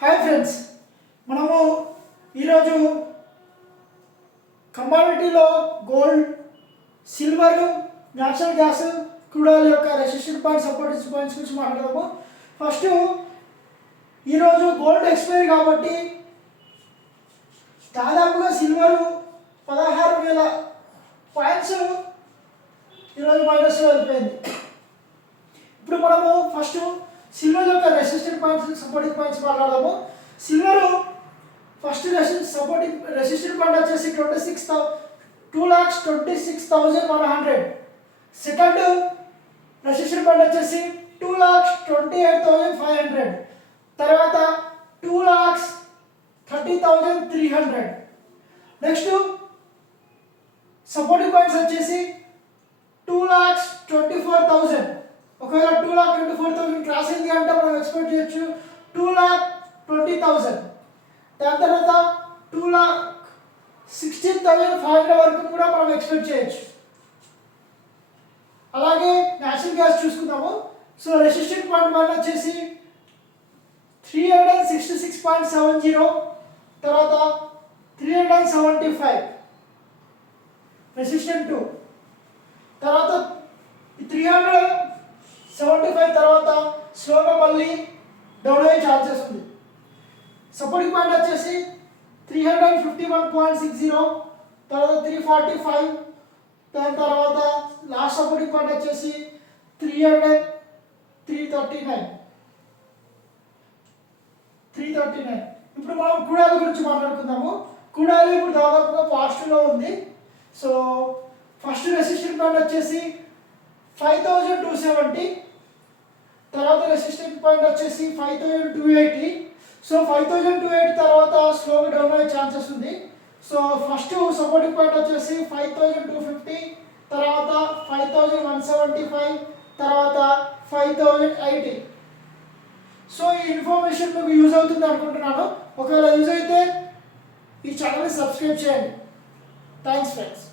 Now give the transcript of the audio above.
Hi friends, మనము ఈరోజు కమాడిటీలో gold, silver, natural gas, crude oil యొక్క రెసిస్టెన్స్ పాయింట్స్, సపోర్టివ్ పాయింట్స్ గురించి మాట్లాడదాము. ఫస్ట్ ఈరోజు గోల్డ్ ఎక్స్పైరీ కాబట్టి దాదాపుగా సిల్వర్ 16,000 పాయింట్స్ ఈరోజు మైనస్లో వెళ్ళిపోయింది. ఇప్పుడు మనము ఫస్ట్ సిల్వర్ యొక్క రెసిస్టెంట్ పాయింట్స్, సపోర్టింగ్ పాయింట్స్ మాట్లాడదాము. సిల్వర్ ఫస్ట్ రెసిస్టెంట్ పాయింట్ వచ్చేసి 2,26,100. సెకండ్ రెసిస్టెంట్ పాయింట్ వచ్చేసి 2,28,500. తర్వాత 2,30,300. నెక్స్ట్ సపోర్టింగ్ పాయింట్స్ వచ్చేసి 2,24,000. ఒకవేళ 2,24,000 క్రాస్ అయింది అంటే మనం ఎక్స్పెక్ట్ చేయొచ్చు 2,20,000. దాని తర్వాత 2,16,500 వరకు కూడా మనం ఎక్స్పెక్ట్ చేయొచ్చు. అలాగే న్యాచురల్ గ్యాస్ చూసుకుందాము. సో రెసిస్టెంట్ పాయింట్ వన్ వచ్చేసి 366.70, తర్వాత 375 రెసిస్టెంట్ 2, తర్వాత 375 తర్వాత స్లోగా మళ్ళీ డౌన్ అయ్యే ఛాన్సెస్ ఉంది. సపోర్టింగ్ పాయింట్ వచ్చేసి 351.60, తర్వాత 345, దాని తర్వాత లాస్ట్ సపోర్టింగ్ పాయింట్ వచ్చేసి 339. ఇప్పుడు మనం క్రూడ్ ఆయిల్ గురించి మాట్లాడుకుందాము. క్రూడ్ ఆయిల్ ఇప్పుడు దాదాపుగా పాజిటివ్లో ఉంది. సో ఫస్ట్ రెసిస్టెంట్ పాయింట్ వచ్చేసి 5,270, తర్వాత రెసిస్టెంట్ పాయింట్ వచ్చేసి 5,280. సో 5,280 తర్వాత స్లోగా డౌన్ అయ్యే ఛాన్సెస్ ఉంది. సో ఫస్ట్ సపోర్టింగ్ పాయింట్ వచ్చేసి 5,250, తర్వాత 5,175, తర్వాత 5,080. సో ఈ ఇన్ఫర్మేషన్ మీకు యూజ్ అవుతుంది అనుకుంటున్నాను. ఒకవేళ యూజ్ అయితే ఈ ఛానల్ని సబ్స్క్రైబ్ చేయండి. Thanks friends.